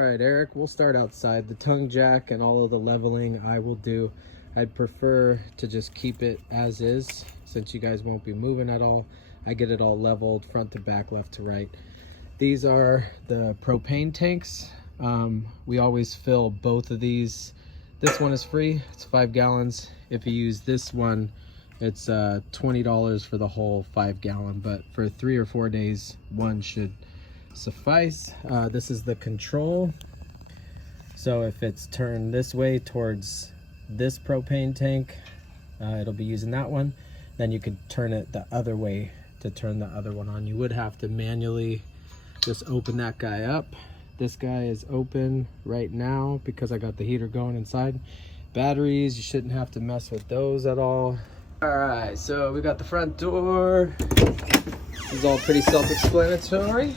All right, Eric, we'll start outside. The tongue jack and all of the leveling I will do. I'd prefer to just keep it as is since you guys won't be moving at all. I get it all leveled front to back, left to right. These are the propane tanks. We always fill both of these. This one is free, it's 5 gallons. If you use this one, it's $20 for the whole 5 gallon, but for 3 or 4 days, one should suffice. This is the control. So if it's turned this way towards this propane tank, it'll be using that one. Then you could turn it the other way to turn the other one on. You would have to manually just open that guy up. This guy is open right now because I got the heater going inside. Batteries, you shouldn't have to mess with those at all. All right, so we got the front door. This is all pretty self-explanatory.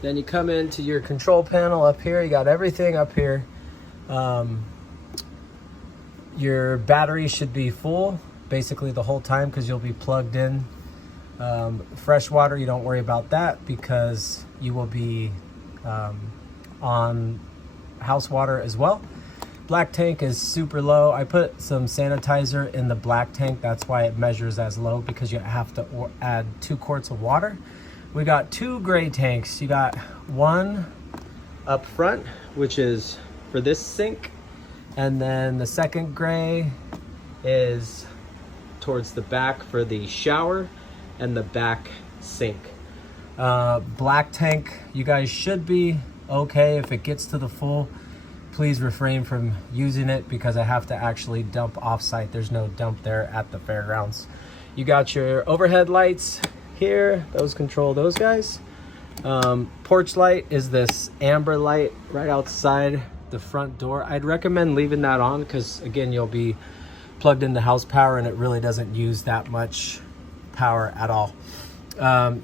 Then you come into your control panel up here. You got everything up here. Your battery should be full basically the whole time because you'll be plugged in. Fresh water, you don't worry about that because you will be on house water as well. Black tank is super low. I put some sanitizer in the black tank. That's why it measures as low, because you have to add 2 quarts of water. We got 2 gray tanks. You got one up front, which is for this sink. And then the second gray is towards the back for the shower and the back sink. Black tank, you guys should be okay. If it gets to the full, please refrain from using it because I have to actually dump offsite. There's no dump there at the fairgrounds. You got your overhead lights here. Those control those guys. Porch light is this amber light right outside the front door. I'd recommend leaving that on because, again, you'll be plugged into house power and it really doesn't use that much power at all.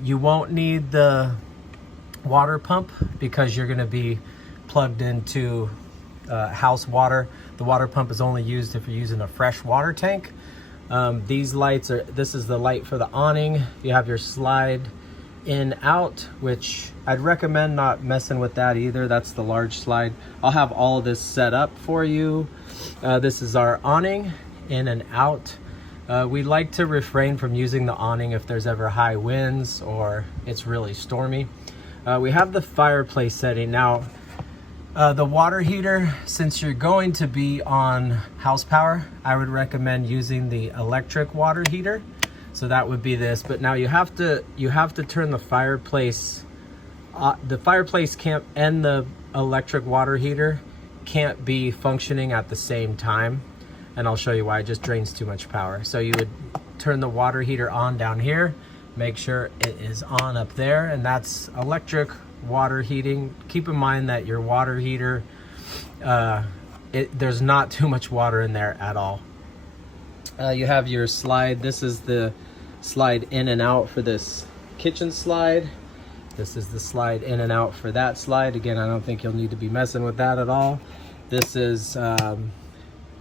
You won't need the water pump because you're going to be plugged into house water. The water pump is only used if you're using a fresh water tank. These lights are, this is the light for the awning. You have your slide in out, which I'd recommend not messing with that either. That's the large slide. I'll have all of this set up for you. This is our awning in and out. We like to refrain from using the awning if there's ever high winds or it's really stormy. We have the fireplace setting. Now, the water heater, since you're going to be on house power, I would recommend using the electric water heater. So that would be this, but now you have to turn the fireplace. The fireplace can't, and the electric water heater can't be functioning at the same time. And I'll show you why. It just drains too much power. So you would turn the water heater on down here, make sure it is on up there, and that's electric water heating. Keep in mind that your water heater, there's not too much water in there at all. You have your slide. This is the slide in and out for this kitchen slide. This is the slide in and out for that slide. Again, I don't think you'll need to be messing with that at all. This is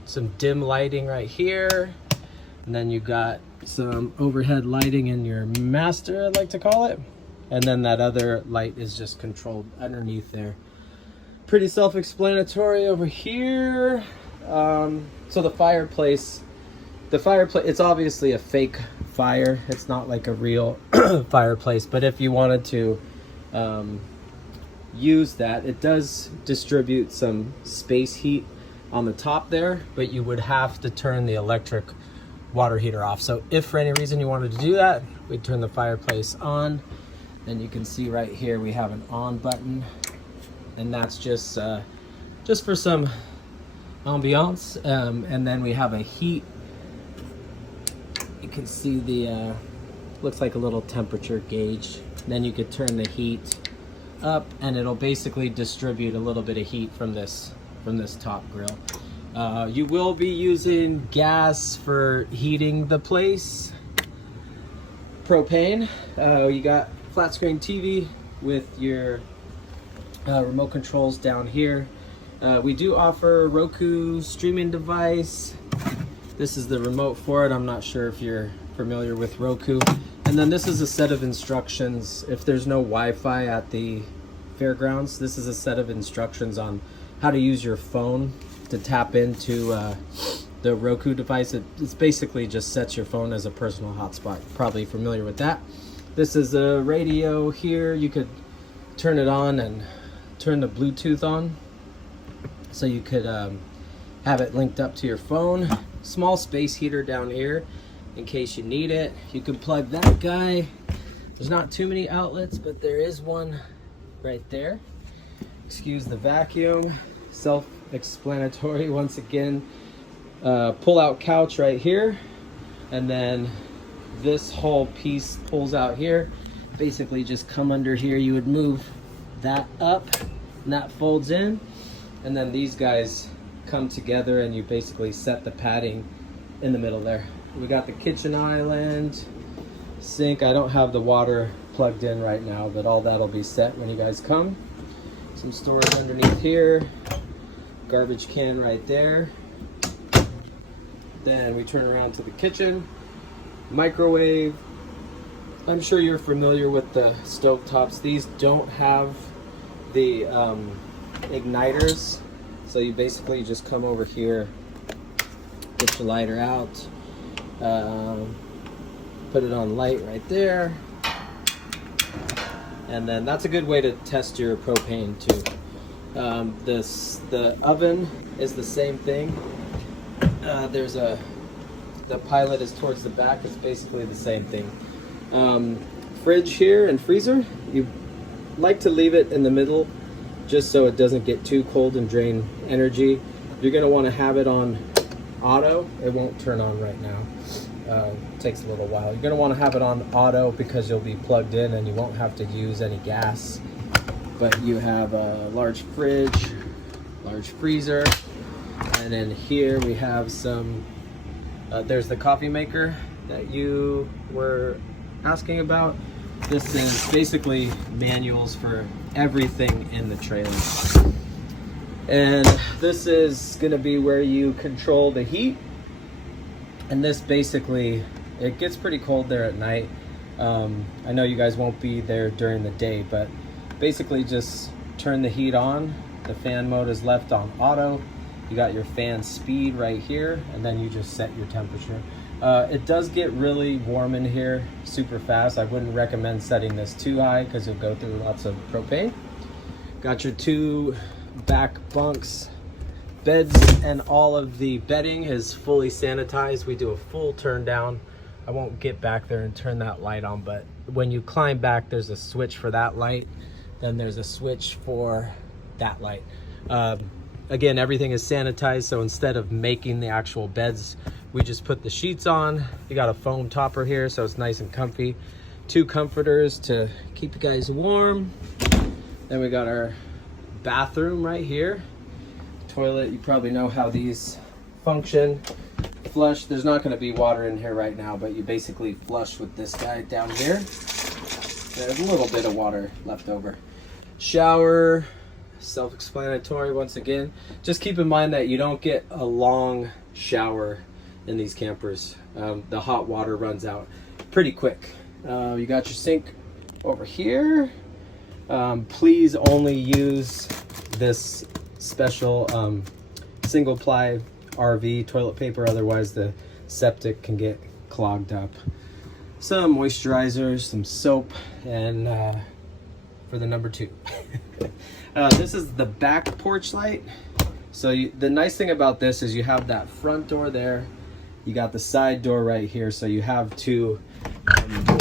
some dim lighting right here. And then you got some overhead lighting in your master, I'd like to call it. And then that other light is just controlled underneath there. Pretty self-explanatory over here. So the fireplace, it's obviously a fake fire. It's not like a real fireplace, but if you wanted to use that, it does distribute some space heat on the top there, but you would have to turn the electric water heater off. So if for any reason you wanted to do that, we'd turn the fireplace on. Then you can see right here we have an on button, and that's just for some ambiance. And then we have a heat. You can see the looks like a little temperature gauge. Then you could turn the heat up, and it'll basically distribute a little bit of heat from this top grill. You will be using gas for heating the place. Propane. You got flat screen TV with your remote controls down here. We do offer Roku streaming device. This is the remote for it. I'm not sure if you're familiar with Roku. And then this is a set of instructions. If there's no Wi-Fi at the Fairgrounds. This is a set of instructions on how to use your phone to tap into the Roku device. It's basically just sets your phone as a personal hotspot. Probably familiar with that. This is a radio here. You could turn it on and turn the Bluetooth on, so you could have it linked up to your phone. Small space heater down here in case you need it. You can plug that guy. There's not too many outlets, but there is one right there. Excuse the vacuum. Self-explanatory once again. Pull-out couch right here, and then this whole piece pulls out here. Basically just come under here. You would move that up and that folds in, and then these guys come together and you basically set the padding in the middle there. We got the kitchen island, sink. I don't have the water plugged in right now, but all that'll be set when you guys come. Some storage underneath here, garbage can right there. Then we turn around to the kitchen, microwave. I'm sure you're familiar with the stove tops. These don't have the igniters, so you basically just come over here, get your lighter out, put it on light right there, and then that's a good way to test your propane too. The oven is the same thing. The pilot is towards the back. It's basically the same thing. Fridge here and freezer, you like to leave it in the middle just so it doesn't get too cold and drain energy. You're going to want to have it on auto. It won't turn on right now. It takes a little while. You're going to want to have it on auto because you'll be plugged in and you won't have to use any gas. But you have a large fridge, large freezer, and then here we have some, there's the coffee maker that you were asking about. This is basically manuals for everything in the trailer. And this is going to be where you control the heat. And this basically, it gets pretty cold there at night. I know you guys won't be there during the day, but basically just turn the heat on. The fan mode is left on auto. You got your fan speed right here, and then you just set your temperature. It does get really warm in here super fast. I wouldn't recommend setting this too high because you'll go through lots of propane. Got your two back bunks. Beds and all of the bedding is fully sanitized. We do a full turn down. I won't get back there and turn that light on, but when you climb back, there's a switch for that light. Then there's a switch for that light. Again, everything is sanitized, so instead of making the actual beds, we just put the sheets on. You got a foam topper here, so it's nice and comfy. Two comforters to keep you guys warm. Then we got our bathroom right here. Toilet, you probably know how these function. Flush, there's not going to be water in here right now, but you basically flush with this guy down here. There's a little bit of water left over. Shower, self-explanatory once again. Just keep in mind that you don't get a long shower in these campers. The hot water runs out pretty quick. You got your sink over here. Please only use this special single ply RV toilet paper, otherwise the septic can get clogged up. Some moisturizers, some soap, and for the number 2. This is the back porch light. So the nice thing about this is you have that front door there. You got the side door right here, so you have two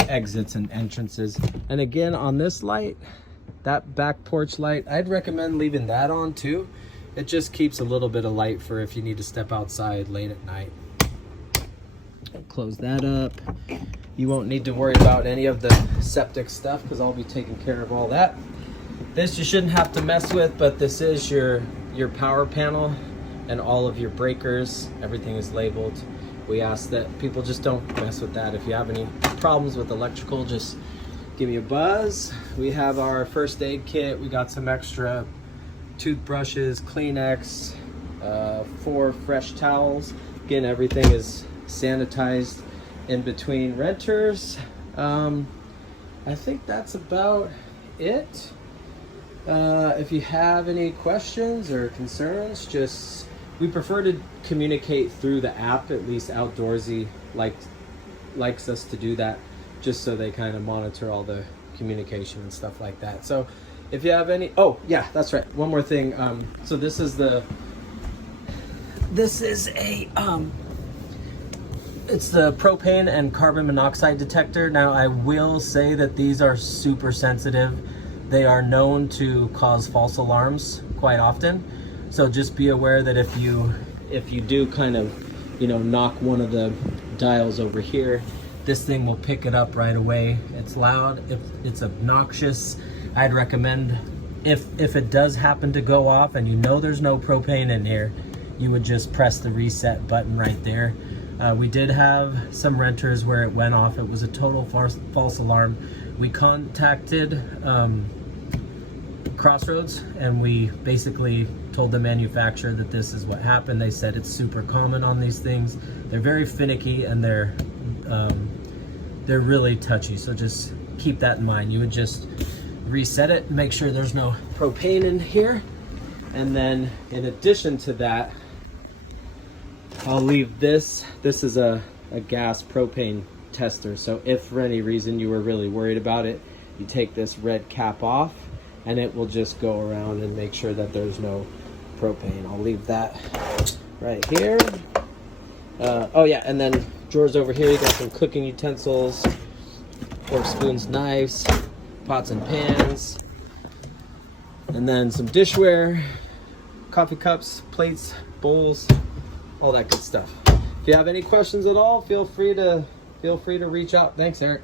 exits and entrances. And again, on this light, that back porch light, I'd recommend leaving that on too. It just keeps a little bit of light for if you need to step outside late at night. Close that up. You won't need to worry about any of the septic stuff because I'll be taking care of all that. This you shouldn't have to mess with, but this is your power panel and all of your breakers. Everything is labeled. We ask that people just don't mess with that. If you have any problems with electrical, just give me a buzz. We have our first aid kit. We got some extra toothbrushes, Kleenex, 4 fresh towels. Again, everything is sanitized in between renters. I think that's about it. If you have any questions or concerns, we prefer to communicate through the app. At least Outdoorsy likes us to do that, just so they kind of monitor all the communication and stuff like that. So if you have any, oh yeah, that's right. One more thing. So this is it's the propane and carbon monoxide detector. Now I will say that these are super sensitive. They are known to cause false alarms quite often. So just be aware that if you do kind of, knock one of the dials over here, this thing will pick it up right away. It's loud, if it's obnoxious. I'd recommend if it does happen to go off and there's no propane in here, you would just press the reset button right there. We did have some renters where it went off. It was a total false alarm. We contacted Crossroads and we basically told the manufacturer that this is what happened. They said it's super common on these things. They're very finicky and they're really touchy. So just keep that in mind. You would just reset it, make sure there's no propane in here. And then in addition to that, I'll leave this. This is a gas propane tester. So if for any reason you were really worried about it, you take this red cap off and it will just go around and make sure that there's no propane. I'll leave that right here. Oh yeah, and then drawers over here, you got some cooking utensils, forks, spoons, knives, pots and pans, and then some dishware, coffee cups, plates, bowls, all that good stuff. If you have any questions at all, feel free to reach out. Thanks, Eric.